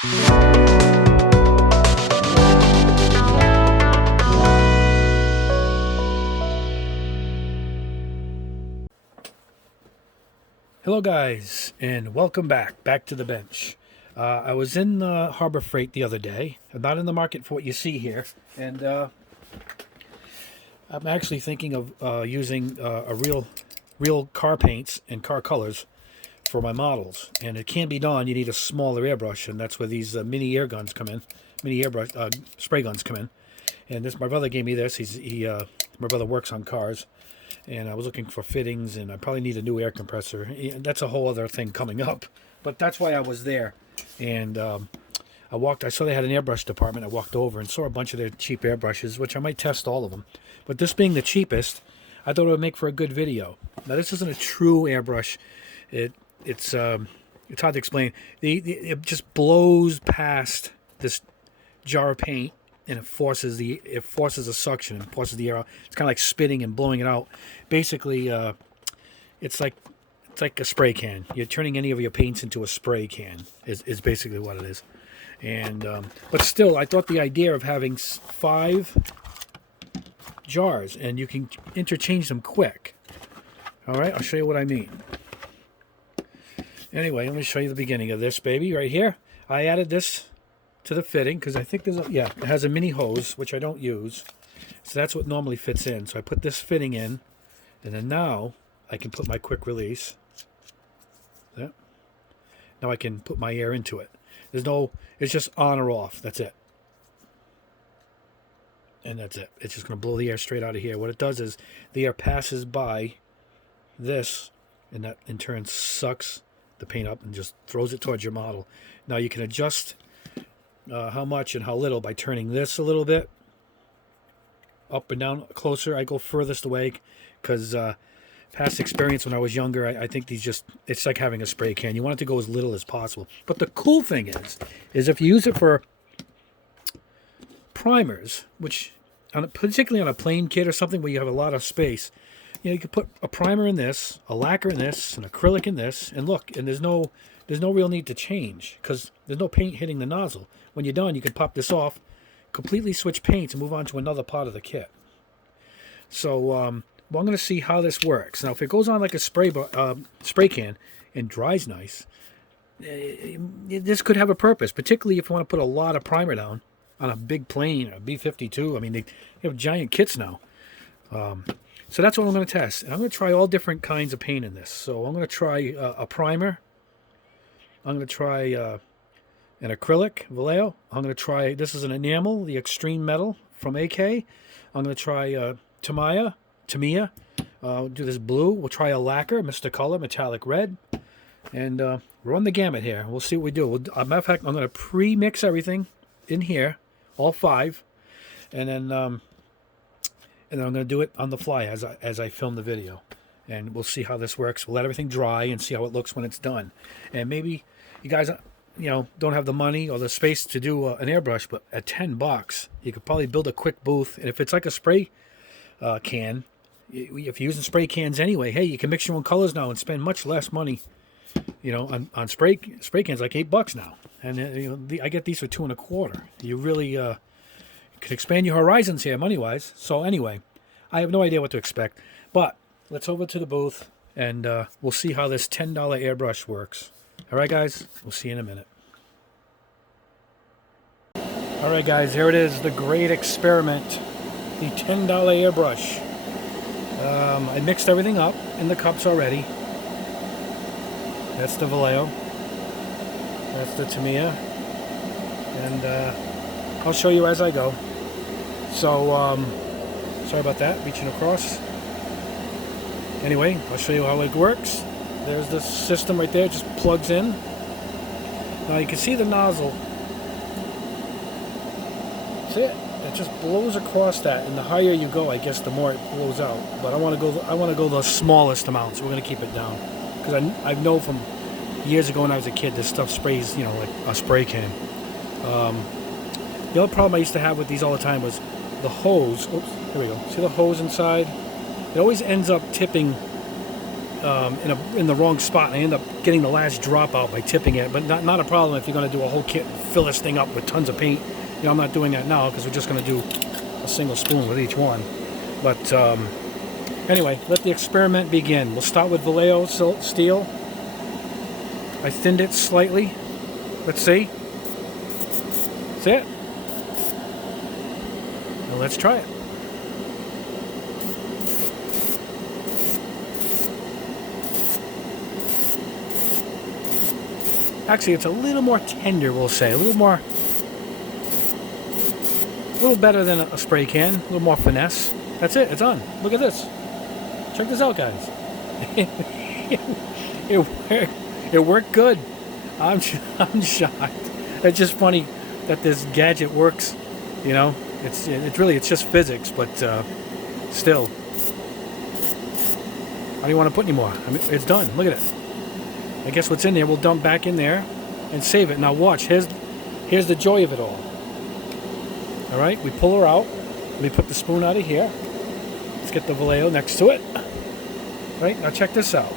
Hello guys, and welcome back to the bench. I was in Harbor Freight the other day. I'm not in the market for what you see here, and I'm actually thinking of using a real car paints and car colors for my models. And it can be done. You need a smaller airbrush, and that's where these mini air guns come in, mini airbrush spray guns come in. And this, my brother gave me this. My brother works on cars. And I was looking for fittings, and I probably need a new air compressor. That's a whole other thing coming up. But that's why I was there. And I saw they had an airbrush department. I walked over and saw a bunch of their cheap airbrushes, which I might test all of them. But this being the cheapest, I thought it would make for a good video. Now, this isn't a true airbrush. It's hard to explain. It just blows past this jar of paint, and it forces a suction and forces the air out. It's kind of like spitting and blowing it out. Basically, it's like a spray can. You're turning any of your paints into a spray can is basically what it is. And but still, I thought the idea of having 5 jars and you can interchange them quick. All right, I'll show you what I mean. Anyway, let me show you the beginning of this baby right here. I added this to the fitting because I think it has a mini hose, which I don't use, so that's what normally fits in. So I put this fitting in, and then now I can put my quick release. Yeah. Now I can put my air into it. It's just on or off. That's it. And that's it. It's just going to blow the air straight out of here. What it does is the air passes by this, and that in turn sucks the paint up and just throws it towards your model. Now you can adjust how much and how little by turning this a little bit up and down closer. I go furthest away because past experience when I was younger, I think it's like having a spray can. You want it to go as little as possible. But the cool thing is if you use it for primers, which particularly on a plain kit or something where you have a lot of space, you could put a primer in this, a lacquer in this, an acrylic in this, and look, and there's no real need to change because there's no paint hitting the nozzle. When you're done, you can pop this off, completely switch paints, and move on to another part of the kit. So I'm going to see how this works. Now, if it goes on like a spray can and dries nice, this could have a purpose, particularly if you want to put a lot of primer down on a big plane, a B-52. I mean, they have giant kits now. So that's what I'm going to test. And I'm going to try all different kinds of paint in this. So I'm going to try a primer. I'm going to try an acrylic, Vallejo. I'm going to try, this is an enamel, the Extreme Metal from AK. I'm going to try Tamiya. Do this blue. We'll try a lacquer, Mr. Color, metallic red. And run the gamut here. We'll see what we do. Matter of fact, I'm going to pre-mix everything in here, all 5. And then I'm going to do it on the fly as I film the video. And we'll see how this works. We'll let everything dry and see how it looks when it's done. And maybe you guys, don't have the money or the space to do an airbrush, but at $10, you could probably build a quick booth. And if it's like a spray can, if you're using spray cans anyway, hey, you can mix your own colors now and spend much less money, on spray cans, like $8 now. And I get these for $2.25. You really could expand your horizons here, money-wise. So anyway, I have no idea what to expect, but let's over to the booth and we'll see how this $10 airbrush works. All right, guys, we'll see you in a minute. All right, guys, here it is, the great experiment, the $10 airbrush. I mixed everything up in the cups already. That's the Vallejo. That's the Tamiya. And I'll show you as I go. So, sorry about that, reaching across. Anyway, I'll show you how it works. There's the system right there, it just plugs in. Now you can see the nozzle. See it? It just blows across that, and the higher you go, I guess, the more it blows out. But I want to go the smallest amount, so we're going to keep it down. Because I know from years ago when I was a kid, this stuff sprays, like a spray can. The other problem I used to have with these all the time was the hose. Oops, here we go. See the hose inside? It always ends up tipping in the wrong spot, and I end up getting the last drop out by tipping it. But not a problem if you're going to do a whole kit and fill this thing up with tons of paint. You know, I'm not doing that now because we're just going to do a single spoon with each one. But anyway, let the experiment begin. We'll start with Vallejo steel. I thinned it slightly. Let's see. That's it. Now let's try it. Actually, it's a little more tender, we'll say. A little better than a spray can. A little more finesse. That's it. It's on. Look at this. Check this out, guys. It worked good. I'm shocked. It's just funny that this gadget works. You know, it's just physics, but still. How do you want to put any more? I mean, it's done. Look at it. I guess what's in there, we'll dump back in there and save it. Now watch. Here's the joy of it all. All right, we pull her out. Let me put the spoon out of here. Let's get the Vallejo next to it. All right, now check this out.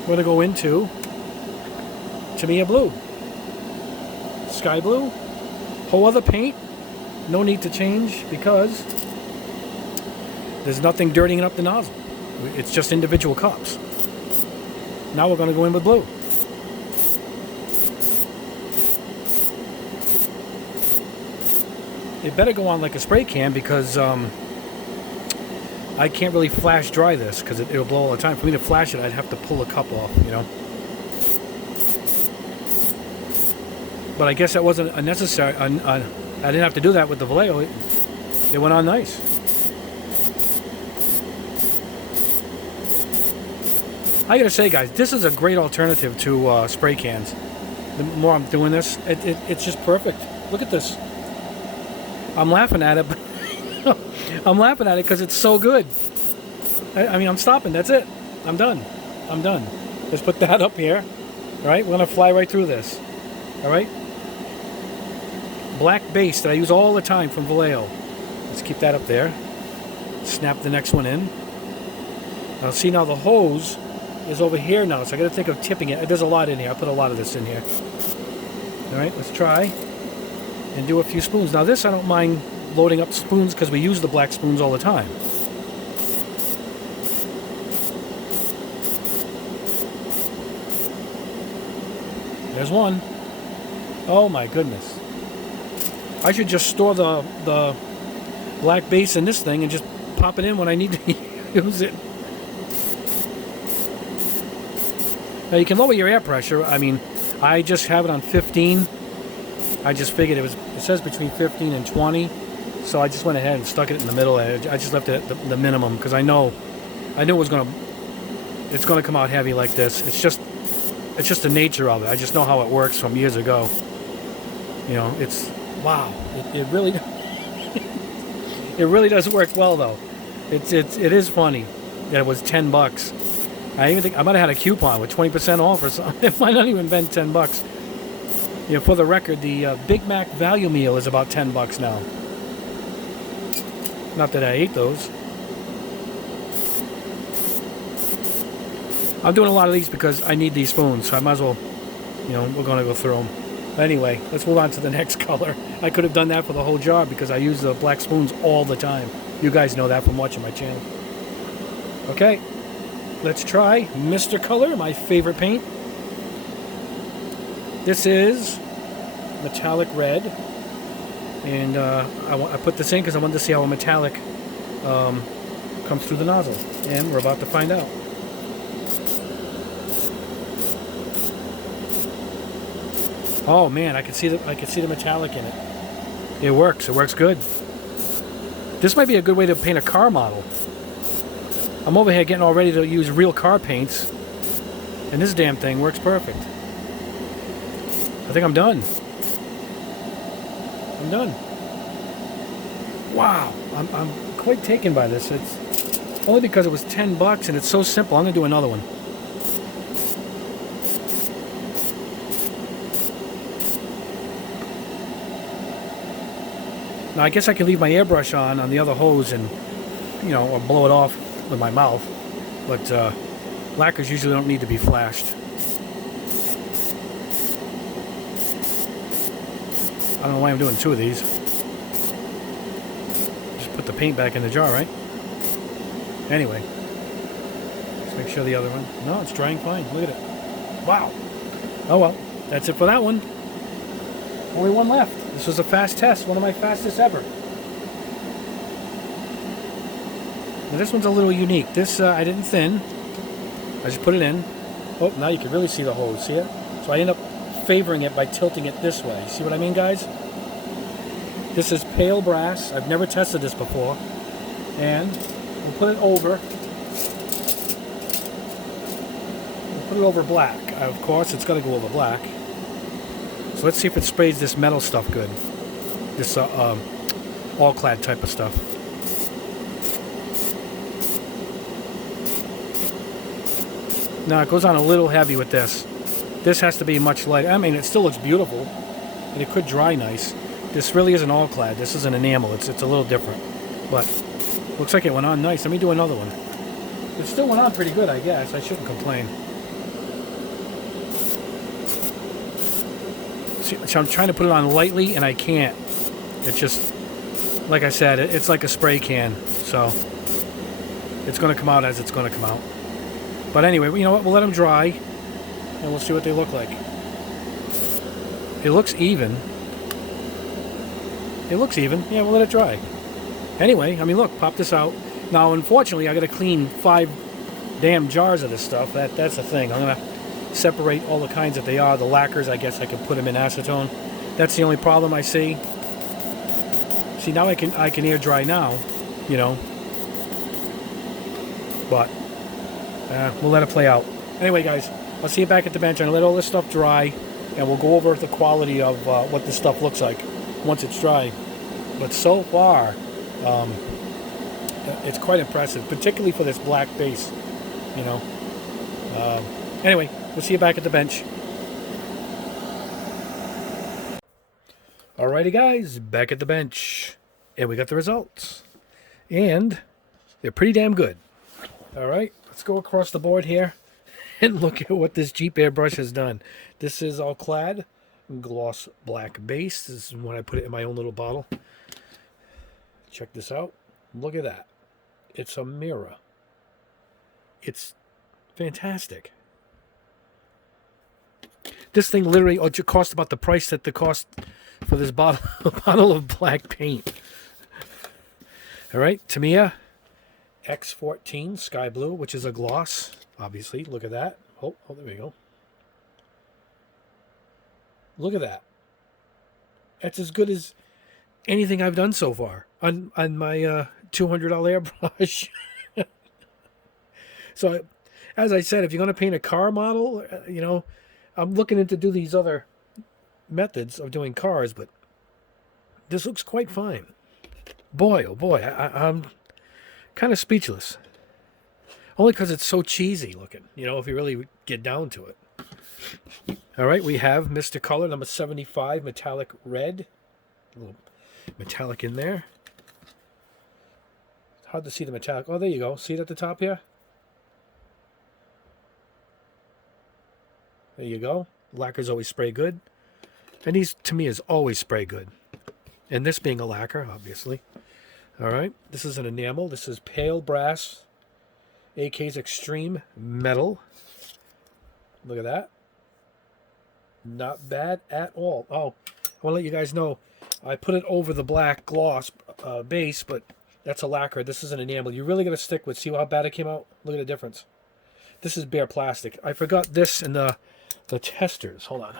We're going to go into Tamiya Blue. Sky Blue. Whole other paint. No need to change because there's nothing dirtying up the nozzle. It's just individual cups. Now we're going to go in with blue. It better go on like a spray can because I can't really flash dry this because it'll blow all the time. For me to flash it, I'd have to pull a cup off, you know. But I guess that wasn't a necessary. I didn't have to do that with the Vallejo. It went on nice. I gotta say, guys, this is a great alternative to spray cans. The more I'm doing this, it's just perfect. Look at this. I'm laughing at it, but I'm laughing at it because it's so good. I mean, I'm stopping. That's it. I'm done. I'm done. Let's put that up here. All right, we're gonna fly right through this. All right. Black base that I use all the time from Vallejo. Let's keep that up there. Snap the next one in. Now see, now the hose is over here now, so I got to think of tipping it. There's a lot in here. I put a lot of this in here. All right, let's try and do a few spoons. Now this, I don't mind loading up spoons because we use the black spoons all the time. There's one. Oh my goodness. I should just store the black base in this thing and just pop it in when I need to use it. Now you can lower your air pressure. I mean, I just have it on 15. I just figured it says between 15 and 20. So I just went ahead and stuck it in the middle. I just left it at the minimum because I knew it's gonna come out heavy like this. It's just the nature of it. I just know how it works from years ago. You know, wow. It really it really does work well though. It is funny that it was $10. I even think I might have had a coupon with 20% off or something. It might not even been $10. You know, for the record, the Big Mac value meal is about $10 now. Not that I ate those. I'm doing a lot of these because I need these spoons, so I might as well, you know, we're going to go through them. But anyway, let's move on to the next color. I could have done that for the whole jar because I use the black spoons all the time. You guys know that from watching my channel. Okay. Let's try Mr. Color, my favorite paint. This is metallic red. And I put this in because I wanted to see how a metallic comes through the nozzle. And we're about to find out. Oh man, I can see the metallic in it. It works. It works good. This might be a good way to paint a car model. I'm over here getting all ready to use real car paints, and this damn thing works perfect. I think I'm done. I'm done. Wow, I'm quite taken by this. It's only because it was $10 and it's so simple. I'm gonna do another one. Now I guess I can leave my airbrush on the other hose and, you know, or blow it off with my mouth, but Lacquers usually don't need to be flashed. I don't know why I'm doing 2 of these. Just put the paint back in the jar, right? Anyway. Let's make sure the other one... No, it's drying fine. Look at it. Wow. Oh well. That's it for that one. Only one left. This was a fast test. One of my fastest ever. Now this one's a little unique. This I didn't thin. I just put it in. Oh, now you can really see the hose. See it? So I end up favoring it by tilting it this way. See what I mean, guys? This is pale brass. I've never tested this before. And we'll put it over. We'll put it over black. Of course, it's got to go over black. So let's see if it sprays this metal stuff good. This all-clad type of stuff. Now it goes on a little heavy with this. This has to be much lighter. I mean, it still looks beautiful, and it could dry nice. This really isn't all-clad. This is an enamel. It's a little different, but looks like it went on nice. Let me do another one. It still went on pretty good, I guess. I shouldn't complain. See, I'm trying to put it on lightly, and I can't. It's just, like I said, it's like a spray can, so it's going to come out as it's going to come out. But anyway, you know what? We'll let them dry, and we'll see what they look like. It looks even. It looks even. Yeah, we'll let it dry. Anyway, I mean, look, pop this out. Now, unfortunately, I got to clean 5 damn jars of this stuff. That's the thing. I'm going to separate all the kinds that they are. The lacquers, I guess I can put them in acetone. That's the only problem I see. See, now I can air dry now, you know. But we'll let it play out. Anyway, guys, I'll see you back at the bench. I'm going to let all this stuff dry, and we'll go over the quality of what this stuff looks like once it's dry. But so far, it's quite impressive, particularly for this black base, you know. Anyway, we'll see you back at the bench. Alrighty, guys, back at the bench. And we got the results. And they're pretty damn good. Alright, let's go across the board here and look at what this Jeep Airbrush has done. This is all clad, gloss black base. This is when I put it in my own little bottle. Check this out. Look at that. It's a mirror. It's fantastic. This thing literally cost about the price that the cost for this bottle of black paint. All right, Tamiya X14 Sky Blue, which is a gloss, obviously. Look at that. Oh, there we go. Look at that. That's as good as anything I've done so far on my $200 airbrush. So, as I said, if you're going to paint a car model, you know, I'm looking into do these other methods of doing cars, but this looks quite fine. Boy, oh boy, I'm kind of speechless. Only because it's so cheesy looking, you know, if you really get down to it. All right, we have Mr. Color, number 75, metallic red. A little metallic in there. Hard to see the metallic. Oh, there you go. See it at the top here? There you go. Lacquers always spray good. And these, to me, is always spray good. And this being a lacquer, obviously. All right. This is an enamel. This is pale brass. AK's Extreme Metal. Look at that. Not bad at all. Oh, I want to let you guys know, I put it over the black gloss base, but that's a lacquer. This is an enamel. You really got to stick with. See how bad it came out? Look at the difference. This is bare plastic. I forgot this in the testers. Hold on.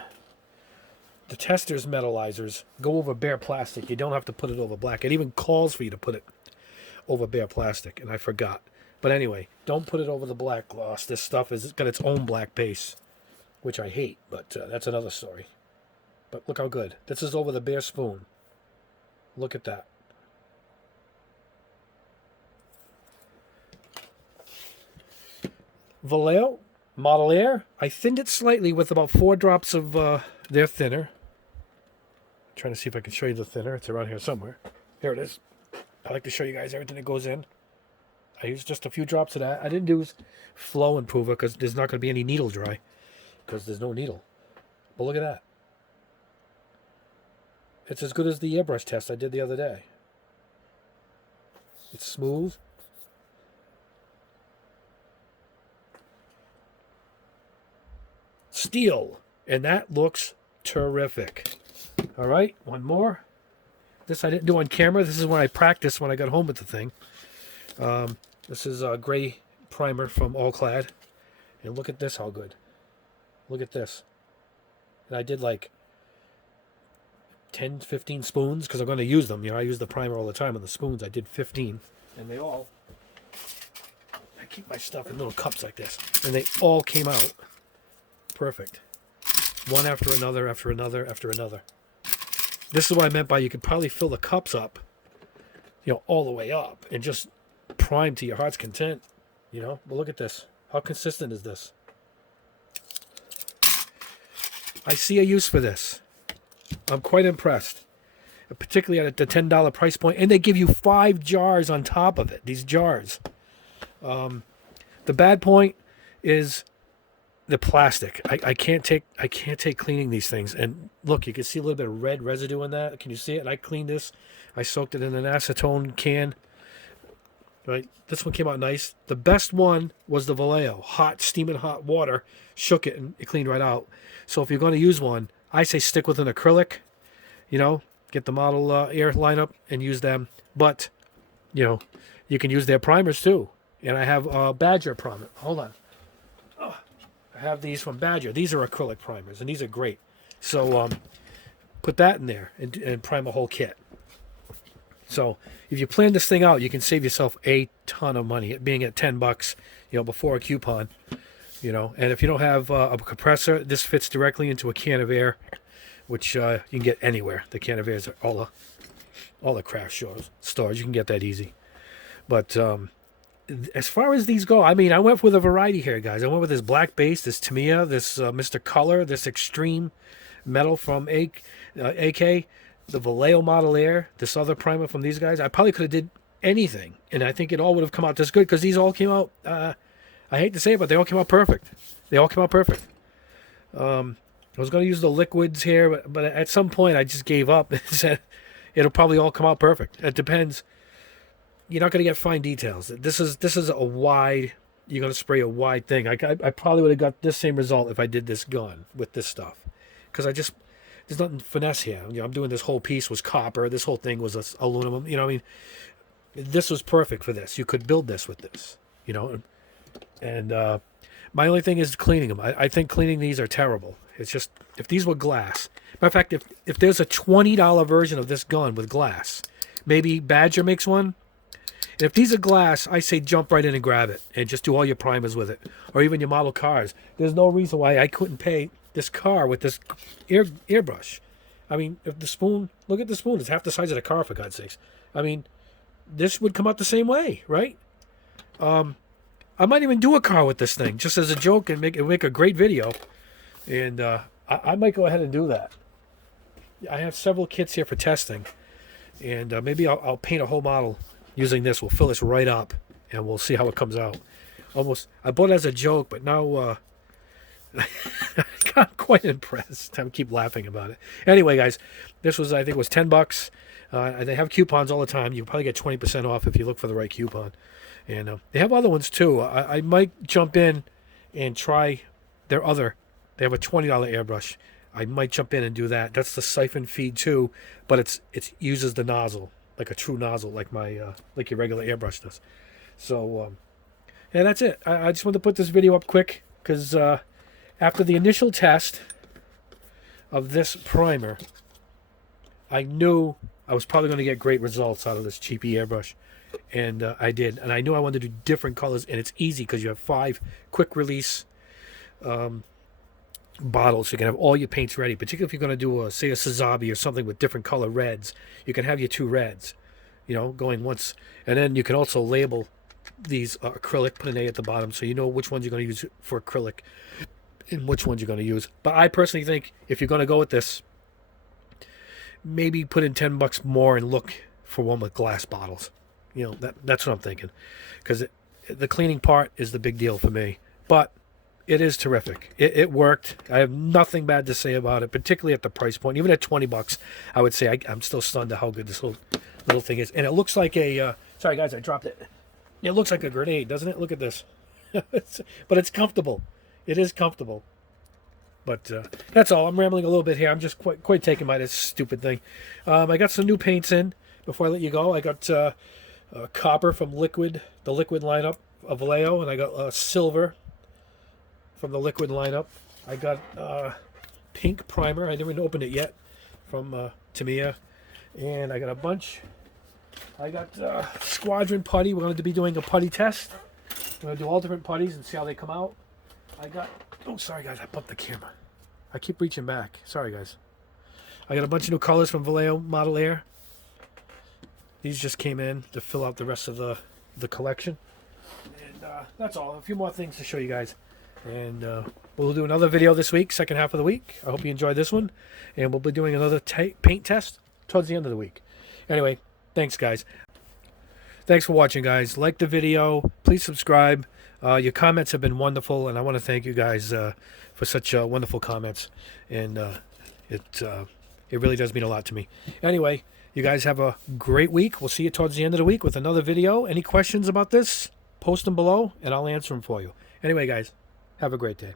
The testers metallizers go over bare plastic. You don't have to put it over black. It even calls for you to put it over bare plastic, and I forgot. But anyway, don't put it over the black gloss. This stuff has got its own black base, which I hate, but that's another story. But look how good. This is over the bare spoon. Look at that. Vallejo Model Air. I thinned it slightly with about 4 drops of their thinner. I'm trying to see if I can show you the thinner. It's around here somewhere. Here it is. I like to show you guys everything that goes in. I used just a few drops of that. I didn't do flow improver because there's not going to be any needle dry because there's no needle. But look at that. It's as good as the airbrush test I did the other day. It's smooth. Steel. And that looks terrific. All right, one more. This I didn't do on camera. This is when I practiced when I got home with the thing. This is a gray primer from All Clad. And look at this, how good. Look at this. And I did like 10, 15 spoons because I'm going to use them. You know, I use the primer all the time on the spoons. I did 15. And they all... I keep my stuff in little cups like this. And they all came out perfect. One after another, after another, after another. This is what I meant by you could probably fill the cups up, you know, all the way up and just prime to your heart's content, you know. But look at this. How consistent is this? I see a use for this. I'm quite impressed, particularly at the $10 price point. And they give you 5 jars on top of it, these jars. The bad point is the plastic. I can't take cleaning these things. And look, you can see a little bit of red residue in that. Can you see it? And I cleaned this. I soaked it in an acetone can. Right, this one came out nice. The best one was the Vallejo. Hot, steaming hot water, shook it and it cleaned right out. So if you're going to use one, I say stick with an acrylic. You know, get the model air lineup and use them. But you know, you can use their primers too. And I have a Badger primer. Hold on. I have these from Badger. These are acrylic primers, and these are great. So put that in there and prime a whole kit. So if you plan this thing out, you can save yourself a ton of money. It being at $10, you know, before a coupon, you know. And if you don't have a compressor, this fits directly into a can of air, which you can get anywhere. The can of air is all the craft stores. You can get that easy. But as far as these go, I mean, I went with a variety here, guys. I went with this black base, this Tamiya, this Mr. Color, this Extreme Metal from AK, the Vallejo Model Air, this other primer from these guys. I probably could have did anything, and I think it all would have come out this good because these all came out, I hate to say it, but they all came out perfect. They all came out perfect. I was going to use the liquids here, but at some point I just gave up and said it'll probably all come out perfect. It depends. You're not going to get fine details. This is a wide, you're going to spray a wide thing. I probably would have got this same result if I did this gun with this stuff. Because there's nothing finesse here. You know, I'm doing this whole piece was copper. This whole thing was aluminum. You know what I mean? This was perfect for this. You could build this with this, you know. And my only thing is cleaning them. I think cleaning these are terrible. It's just, if these were glass. Matter of fact, if there's a $20 version of this gun with glass, maybe Badger makes one. And if these are glass, I say jump right in and grab it and just do all your primers with it. Or even your model cars. There's no reason why I couldn't paint this car with this airbrush. I mean, if the spoon, look at the spoon. It's half the size of the car, for God's sakes. I mean, this would come out the same way, right? I might even do a car with this thing just as a joke and make a great video. And I might go ahead and do that. I have several kits here for testing. And maybe I'll paint a whole model using this. We'll fill this right up and we'll see how it comes out. I bought it as a joke, but now I'm quite impressed. I keep laughing about it. Anyway, guys, this was, I think it was $10. They have coupons all the time. You probably get 20% off if you look for the right coupon. And they have other ones too. I might jump in and try their other. They have a $20 airbrush. I might jump in and do that. That's the siphon feed too, but it uses the nozzle like a true nozzle, like like your regular airbrush does. So, yeah, that's it. I just wanted to put this video up quick because after the initial test of this primer, I knew I was probably going to get great results out of this cheapy airbrush. And I did. And I knew I wanted to do different colors. And it's easy because you have 5 quick release bottles. So you can have all your paints ready. Particularly if you're going to do, say, a Sazabi or something with different color reds. You can have your 2 reds, you know, going once. And then you can also label these acrylic, put an A at the bottom. So you know which ones you're going to use for acrylic and which ones you're going to use. But I personally think if you're going to go with this, maybe put in $10 more and look for one with glass bottles. That's what I'm thinking, because the cleaning part is the big deal for me. But it is terrific. It worked. I have nothing bad to say about it, particularly at the price point. Even at $20, I would say I'm still stunned at how good this little thing is. And it looks like a sorry guys, I dropped it. It looks like a grenade, doesn't it? Look at this. But it's comfortable. It is comfortable. But that's all. I'm rambling a little bit here. I'm just quite taken by this stupid thing. I got some new paints in before I let you go. I got copper from the liquid lineup of Vallejo, and I got silver from the liquid lineup. I got pink primer. I didn't open it yet from Tamiya. And I got a bunch. I got Squadron putty. We're going to be doing a putty test. We're going to do all different putties and see how they come out. I got... Oh, sorry, guys. I bumped the camera. I keep reaching back. Sorry, guys. I got a bunch of new colors from Vallejo Model Air. These just came in to fill out the rest of the collection. And that's all. A few more things to show you guys. And we'll do another video this week, second half of the week. I hope you enjoyed this one. And we'll be doing another paint test towards the end of the week. Anyway, thanks, guys. Thanks for watching, guys. Like the video. Please subscribe. Your comments have been wonderful, and I want to thank you guys for such wonderful comments. And it really does mean a lot to me. Anyway, you guys have a great week. We'll see you towards the end of the week with another video. Any questions about this, post them below, and I'll answer them for you. Anyway, guys, have a great day.